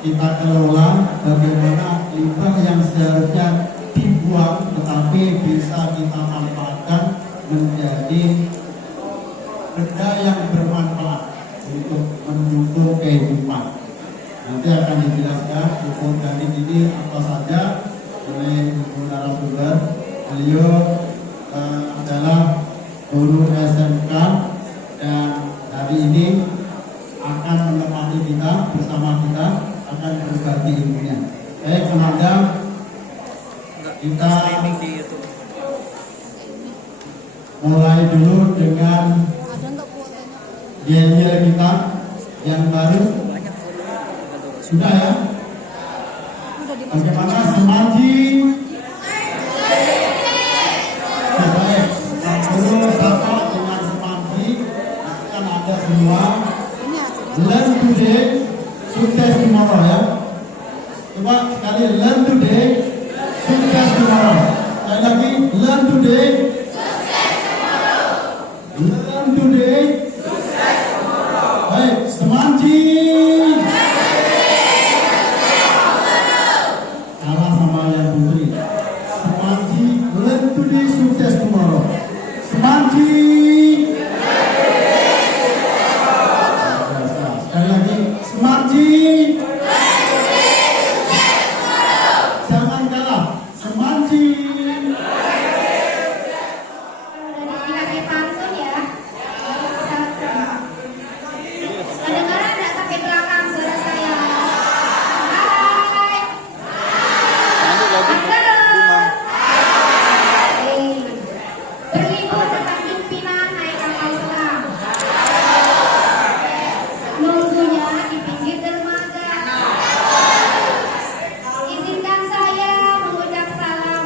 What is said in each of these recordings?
kita kelola bagaimana limbah yang seharusnya dibuang tetapi bisa kita manfaatkan menjadi benda yang bermanfaat untuk mendukung kehidupan. Nanti akan dijelaskan pupuk organik ini apa saja oleh Ibu narasumber. Beliau adalah guru SMK dan hari ini akan menemani kita, bersama kita akan berbagi ilmunya. Baik teman-teman, kita mulai dulu dengan yel-yel kita yang baru. Sudah ya? Bagaimana Semanji? Baik, dulu sapa dengan Semanji. Nanti kan ada semua. Learn today, sukses tomorrow ya. Coba sekali learn today, sukses tomorrow. Sekali lagi learn today, sukses tomorrow. Learn today, sukses tomorrow. Baik, Semanji. Salah sama yang putri. Semanji, learn today, sukses tomorrow. Semanji. Sekali lagi, Semanji. Jangan kalah, Semanji. Dikasih pantun ya. Kedengaran nggak sampai belakang suara saya? Hai. Berlibur tetap pimpinan naik kapal selam. Nunggunya di pinggir dermaga. Izinkan saya mengucap salam.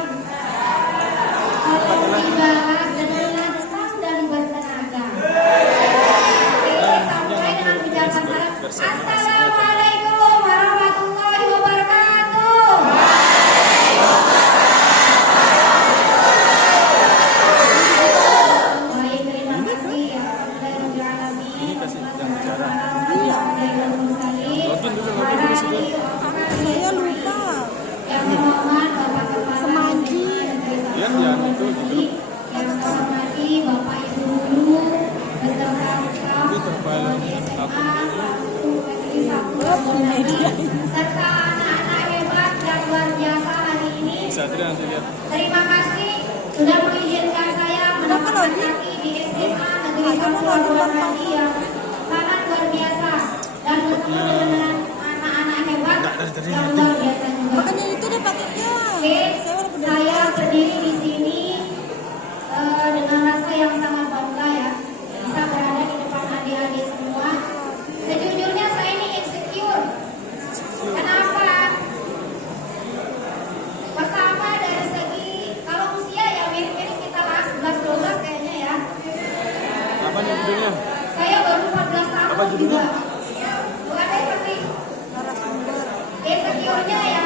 Ibarat dengan senang dan bertenaga. Sampai dengan ucapan salam. Assalamualaikum warahmatullahi wabarakatuh. Baik, terima kasih ya. Saya lupa. Yang terhormat Bapak Kepala Semanji. yang terhormati Bapak Ibu Guru beserta staf di SMA serta anak-anak hebat yang luar biasa hari ini. Terima kasih sudah mengizinkan saya menempatkan kaki di SMA Negeri 1 Purwodadi yang sangat luar biasa dan bertemu dengan anak-anak hebat yang luar biasa juga. Makanya itu deh paketnya. Oke, saya berdiri di sini dengan rasa yang sangat bangga ya bisa berada di depan adik-adik semua. Sejujurnya saya ini insecure. Kenapa? Pertama dari segi kalau usia ya mirip-mirip kita lah 11-12 kayaknya ya. Apa nih judulnya? Saya baru 14 tahun Apa judulnya? juga. Bukan seperti insecure-nya ya.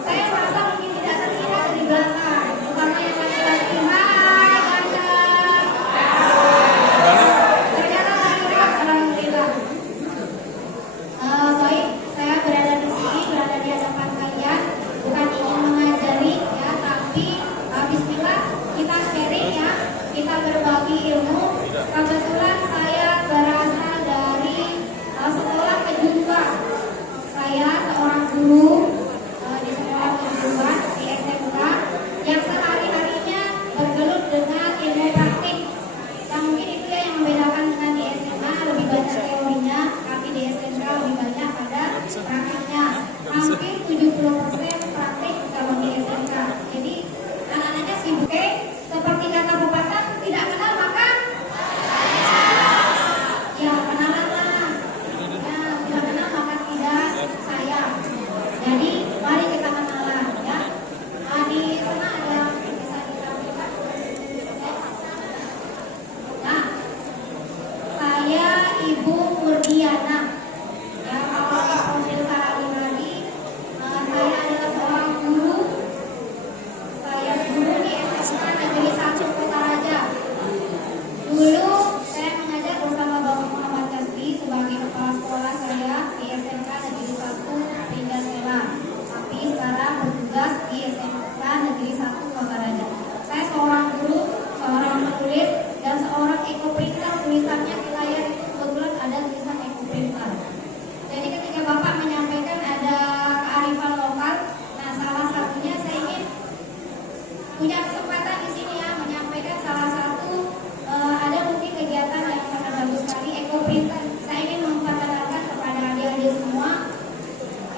Saya merasa mungkin tidak terlihat dari belakang. Bukannya yang laki-laki, hai ganteng. Ternyata terlihat, alhamdulillah. Baik, saya berada di sini, berada di hadapan kalian. Bukan ingin mengajari ya, tapi bismillah kita sharing ya. Kita berbagi ilmu. Kebetulan saya berasal dari sekolah kejuruan. Saya seorang guru di sekolah kejuruan di SMK yang sehari-harinya bergelut dengan ilmu praktik. Yang mungkin itu ya yang membedakan dengan di SMA lebih banyak teorinya, tapi di SMK lebih banyak pada praktiknya. Hampir 70% praktik kalau di SMK. Jadi anak-anaknya sibuk. Seperti kata pepatah, tidak kenal maka ya kenalan lah. Ya, tidak kenal maka tidak sayang. Jadi mari kita kenalan ya. Di sana ada yang bisa ditampilkan. Nah, saya Ibu Murdiana. Ya, kalau di profil saya pribadi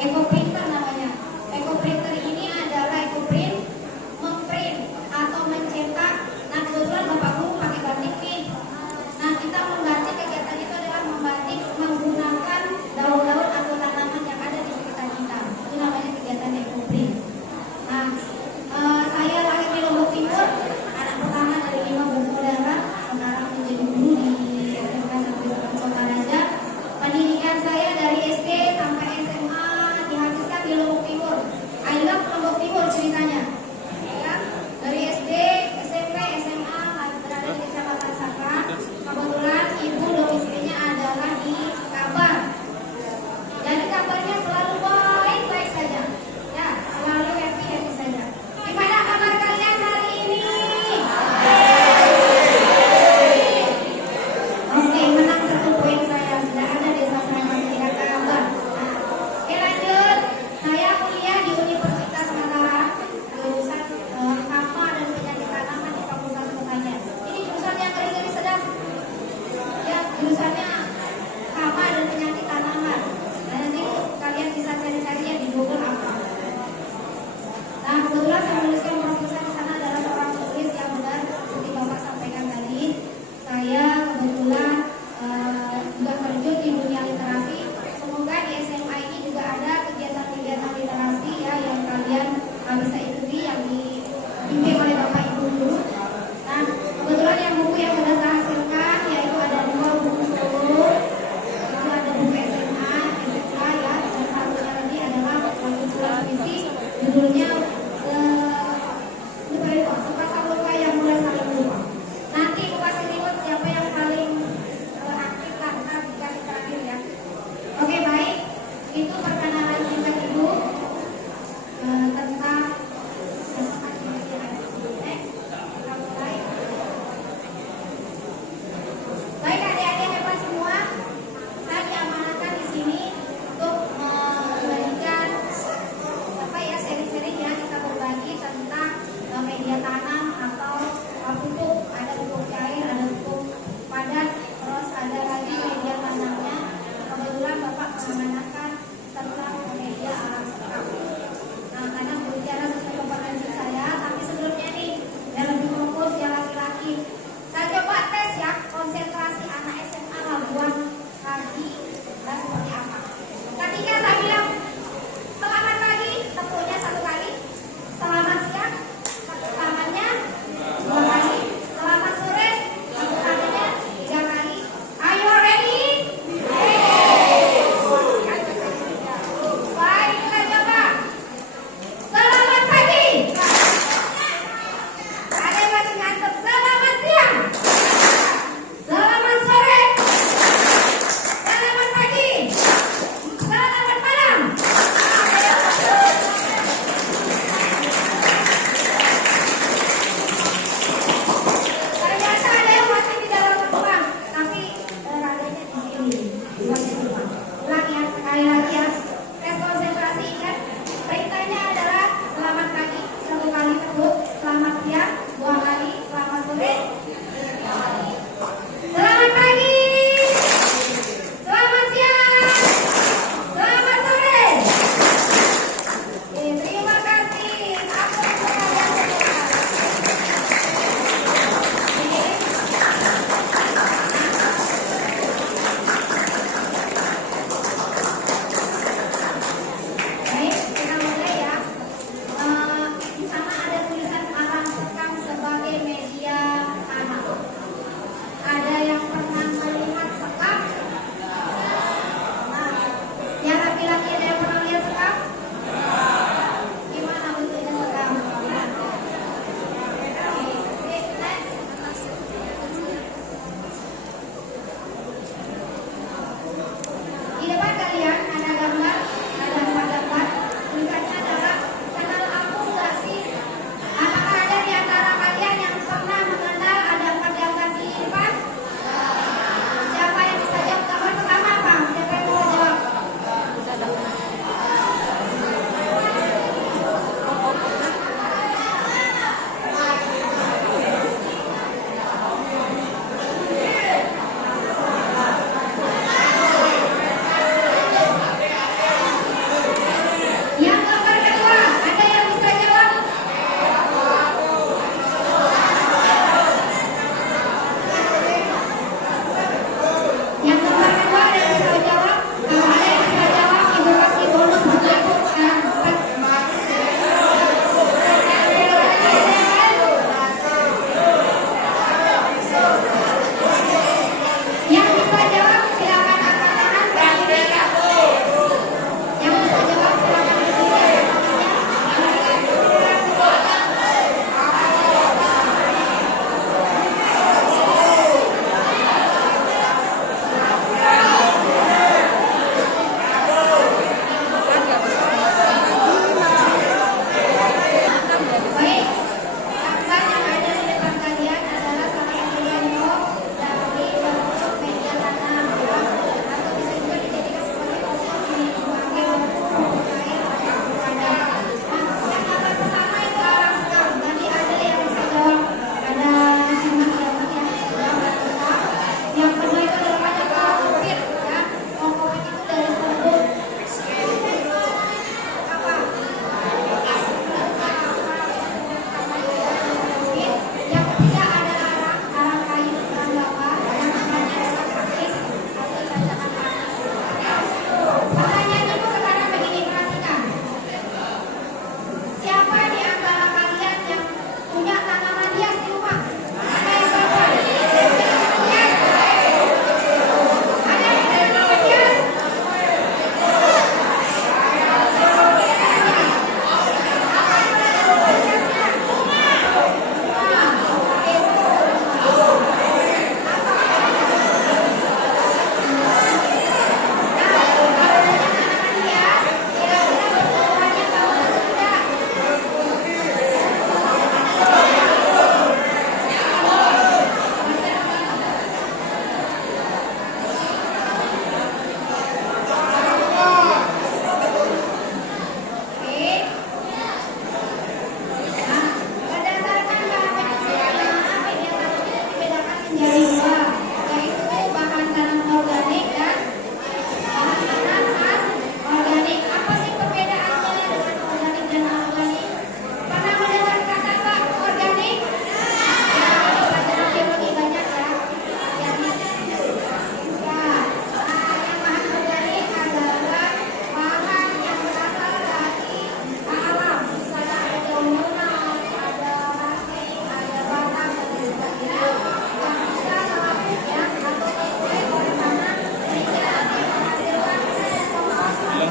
Ecoprinter namanya. Ecoprinter ini adalah ecoprint, memprint atau mencetak. Nah kebetulan Bapak Guru pakai batik nih. Nah kita membatik, kegiatan itu adalah membatik menggunakan daun-daun atau tanaman yang ada di sekitar kita. Itu namanya kegiatan ecoprint. Nah saya lahir di Lombok Timur, anak pertama dari 5 bersaudara. Sekarang menjadi guru di SMK Negeri Kota Raja. Pendidikan saya dari SD sampai SMA dihabiskan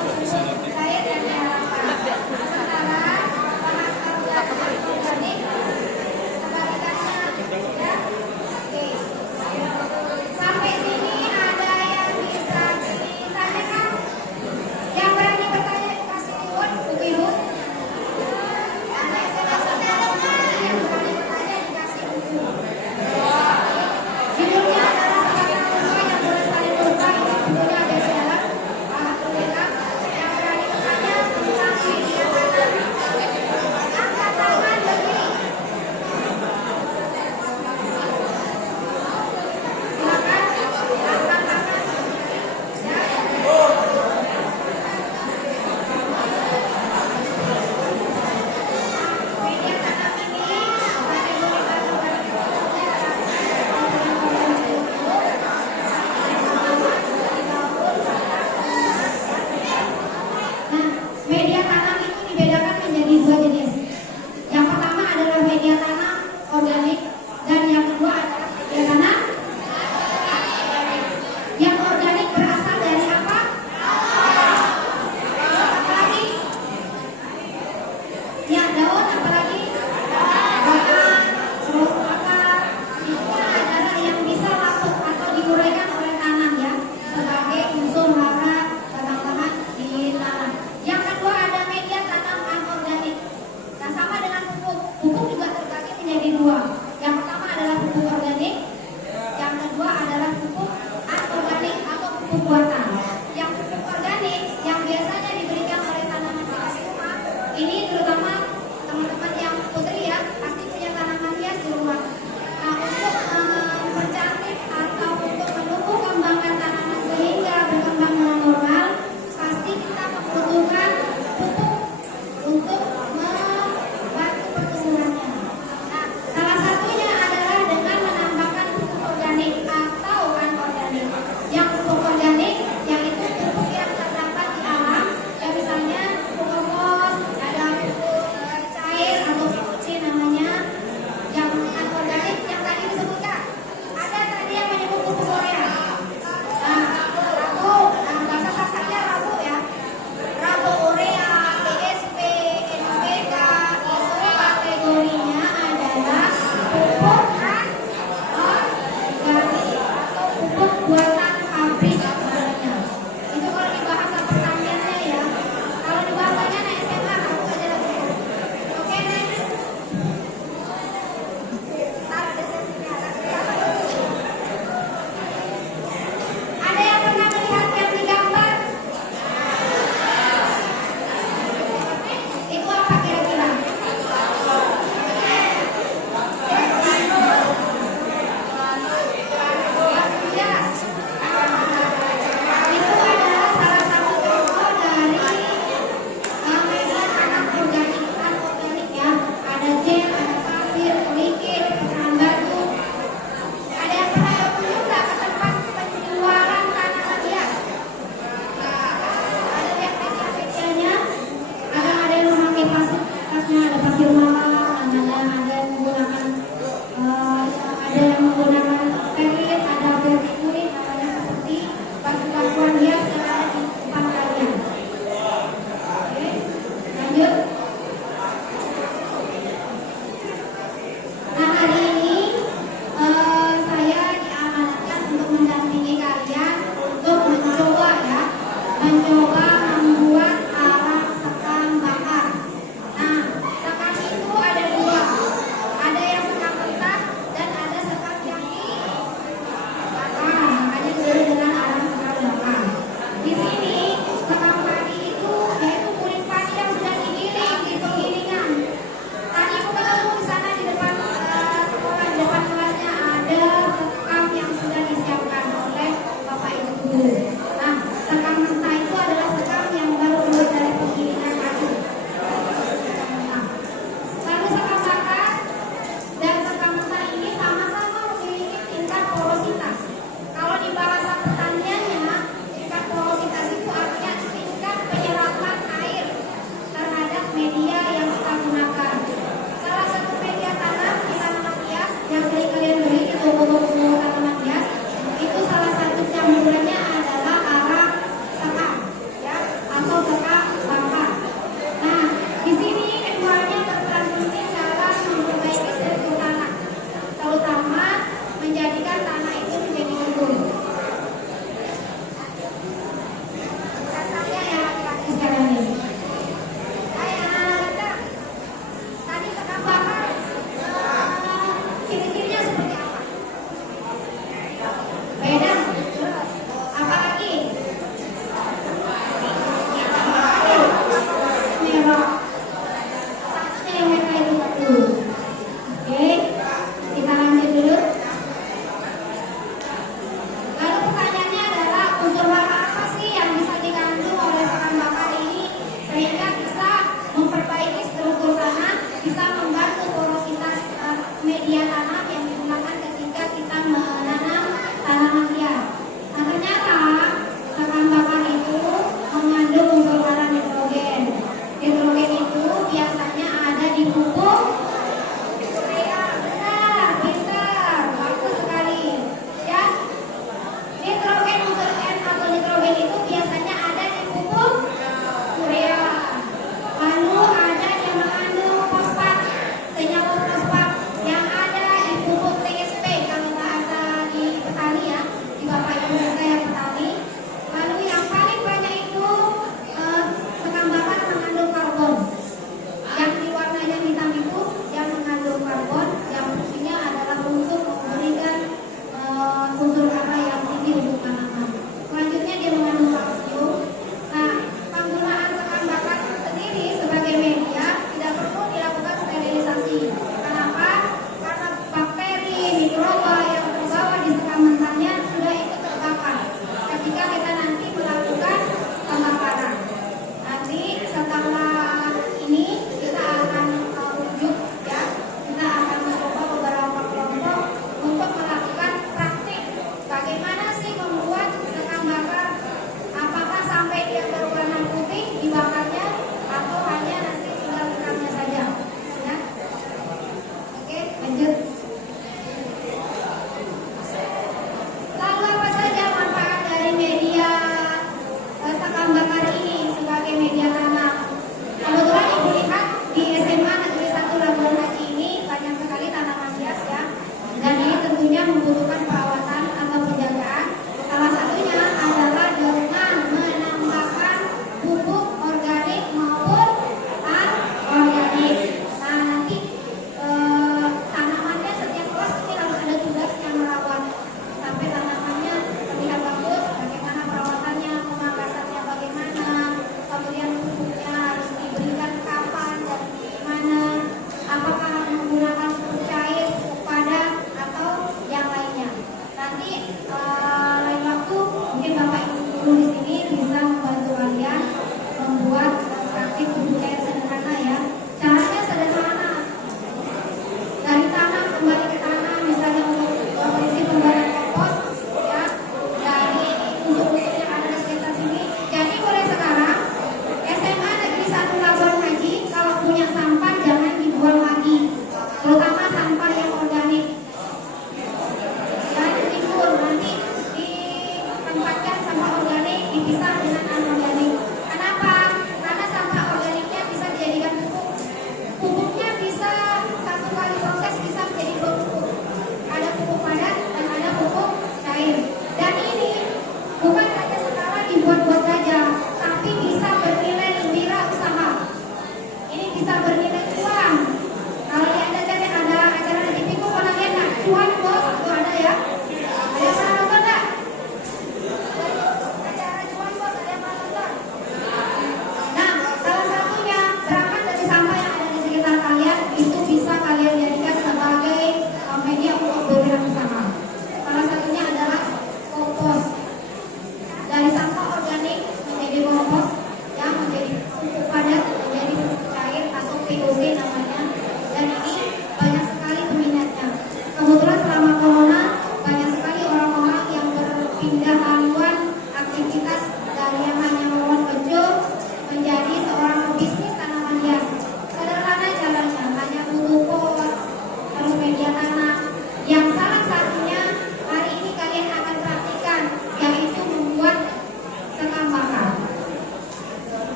Saya dan diharapkan. Sementara bahan kerja organik kebalikannya ya. Oke. Sampai sini ada yang bisa ditanyakan? Yang berani bertanya dikasih reward, buku Ihud. Ada yang berani bertanya dikasih buku. Judulnya adalah salah satu yang boleh saling berubah. Judulnya ada di dalam. Alhamdulillah. Yang berani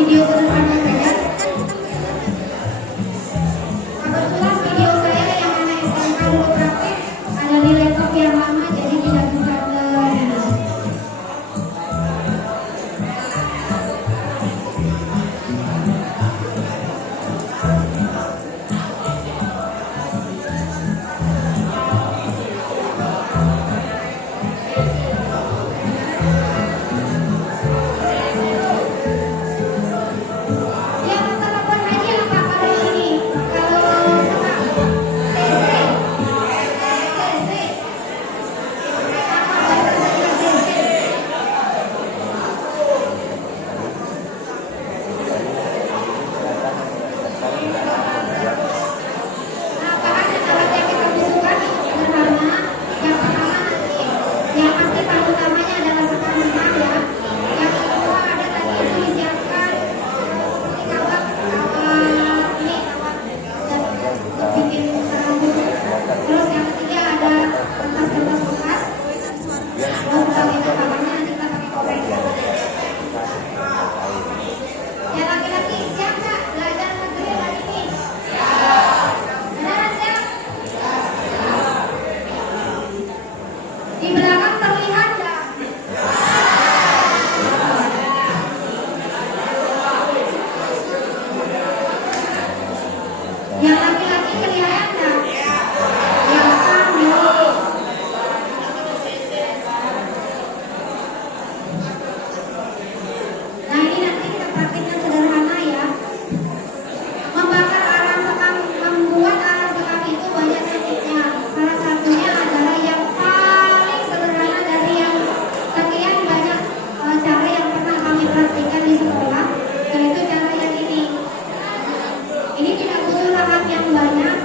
video sederhana saja. Kebetulan video saya yang anak SMK dulu praktek ada di laptop yang lama, jadi tidak bisa ke video. Ya, masalah buat aja lah Pak kalau ini. Kalau sama CC. Sama bahasa saya CC. Nah, bahan dan alat yang kita butuhkan sederhana. Yang pertama nanti, yang pasti bahan utamanya adalah sekam mentah ya. Yang kedua ada tadi itu disiapkan seperti kawat ini kawat dan bikin rambut. Terus yang ketiga ada kertas-kertas bekas. Kalau kita minta bahannya nanti kita pakai korek. Yang laki-laki siap nggak belajar materi hari ini? Beneran siap? Di belakang terlihat nggak? Yang laki-laki kelihatan nggak? Yang kambing. Nah ini nanti kita praktikkan sederhana ya. Membakar arang sekam, membuat arang sekam itu banyak tekniknya. Salah satunya adalah yang paling sederhana dari yang sekian banyak cara yang pernah kami praktikkan di sekolah, yaitu cara yang ini. Ini tidak butuh lahan yang banyak,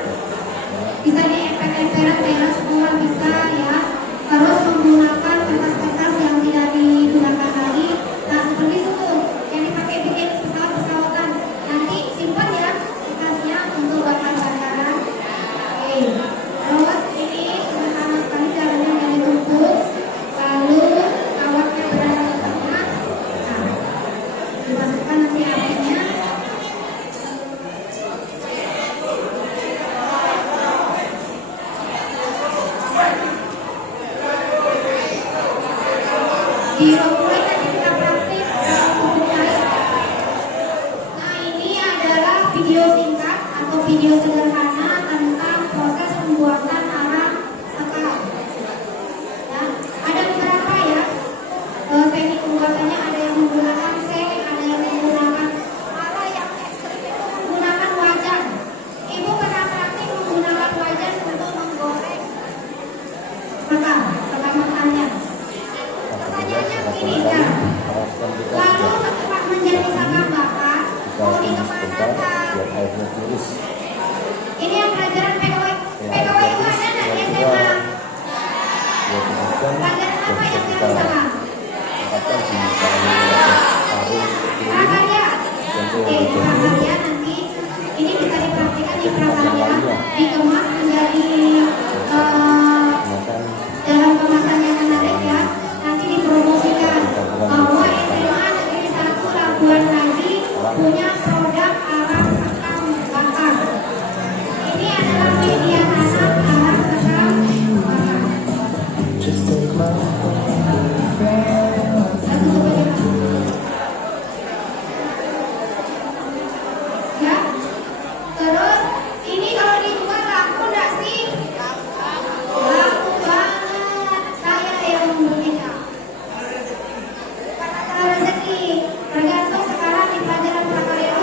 bisa diemper-emperan teras semua bisa ya. Terus menggunakan kertas-kertas yang tidak digunakan lagi. Nah seperti itu tuh yang dipakai bikin pesawat-pesawatan. Nanti simpan ya kertasnya untuk bakar-bakaran. Oke. Terus ini sederhana sekali caranya yang ditumpuk. Lalu kawatnya berada di tengah. Nah, dimasukkan nanti apinya. Di mulai tadi kita praktik pupuk cair. Nah ini adalah video singkat atau video sederhana tentang proses pembuatan arang sekam. Nah, ada beberapa ya teknik pembuatannya, ada yang menggunakan seng, ada yang menggunakan malah yang ekstrim itu menggunakan wajan. Ibu pernah praktik menggunakan wajan untuk menggoreng sekam mentahnya. Pertanyaannya begini kan, lalu setelah menjadi sekam bakar, mau dikemanakan? Ini yang pelajaran PKW. PKW itu ada nggak di SMA? Pelajaran apa yang kita sama? Prakarya. Oke, prakarya nanti ini bisa dipraktikkan di prakarya, dikemas menjadi dalam kemasan yang menarik ya. Nanti dipromosikan bahwa SMA Negeri 1 Labuan Haji punya produk arang sekam bakar. Ini adalah media tanam arang sekam bakar. Ya. Terus ini kalau dijual laku nggak sih? Laku banget. Saya yang membelinya. Karena rezeki tergantung sekarang di pelajaran prakarya itu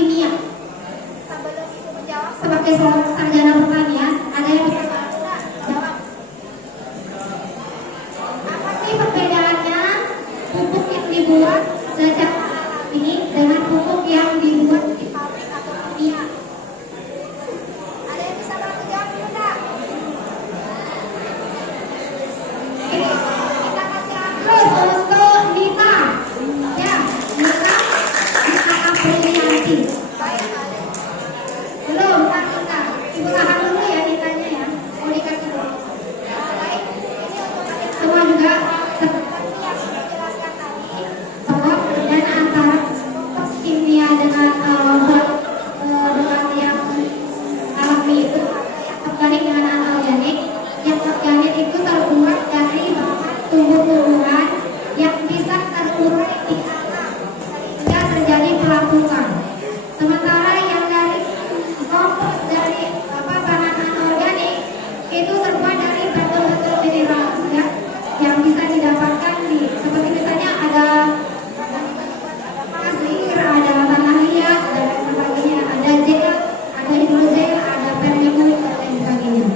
kimia. Sebelum Ibu menjawab sebagai seorang sarjana pertanian, ada yang bisa jawab? Apa sih perbedaannya pupuk yang dibuat secara alami dengan pupuk yang dibuat di pabrik atau kimia? Ada yang bisa bantu jawab dulu enggak? Oke, kita kasih aplaus untuk Nita. Ya, Nita Aprilianti. Belum, Kak Nita. Ibu tahan dulu ya Nitanya ya. Mau dikasih dulu. Baik, ini untuk kalian semua juga seperti yang sudah jelaskan tadi bahwa perbedaan antara pupuk kimia dengan yang alami itu ada yang terbalik dengan anorganik. Yang organik itu terbuat dari bahan tumbuh-tumbuhan yang bisa terurai di alam sehingga terjadi pelapukan. Sementara yang dari kompos dari bahan anorganik itu terbuat dari batu-batu mineral ya, yang bisa didapatkan di seperti misalnya ada pasir, ada tanah liat, dan lain sebagainya, ada gel, ada hidrogel, ada permeable dan lain sebagainya.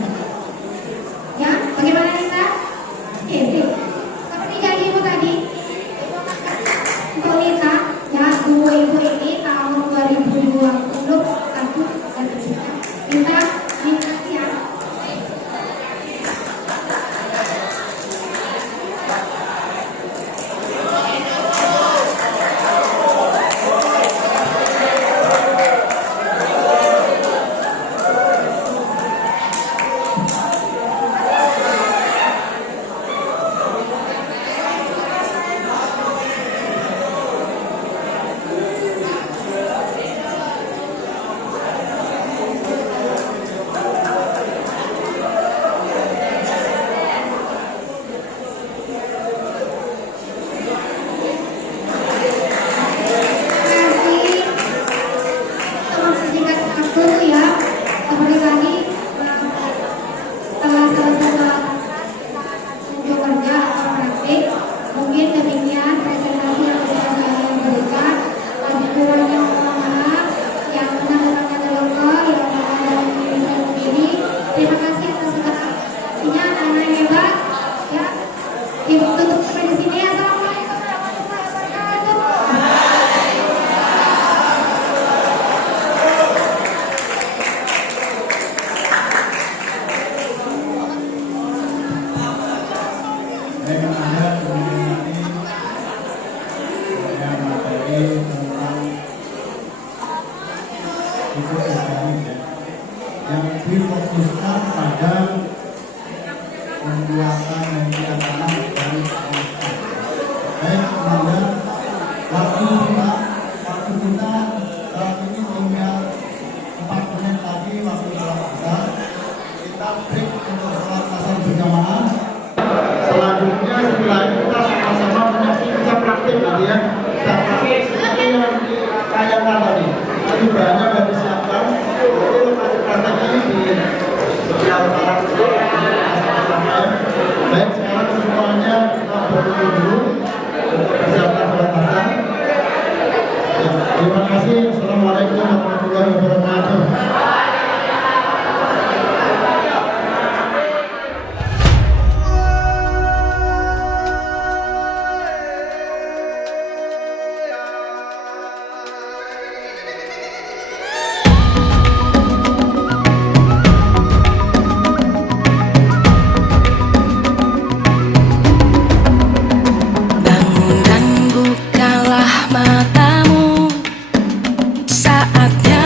Ya, bagaimana Nita? Oke, sip. Seperti janji Ibu tadi, Ibu akan kasih untuk Nita, ya, ibu-ibu ini tahun 2021 dan berikutnya. Nita, siap. Terima kasih atas segala informasinya, anak-anak hebat. Ya, Ibu tutup sampai di sini. Assalamualaikum warahmatullahi wabarakatuh. Dengan ada kemudian ini ada materi tentang pupuk organik ya, yang difokuskan pada pembuatan media tanam dari plastik. Baik, kemudian waktu kita saat ini tinggal 4 menit lagi waktu sholat asar. Kita break untuk sholat asar berjamaah. Selanjutnya setelah itu kita sama-sama menyaksikan praktik gitu ya. Kita praktik seperti yang ditayangkan tadi. Jadi bahannya sudah disiapkan. Jadi lokasi praktek ini di sebelah utara sama-sama ya. Baik, sekarang semuanya kita berkumpul dulu untuk persiapan sholat asar. Ya, terima kasih. Assalamualaikum warahmatullahi wabarakatuh. Bangun dan bukalah matamu, saatnya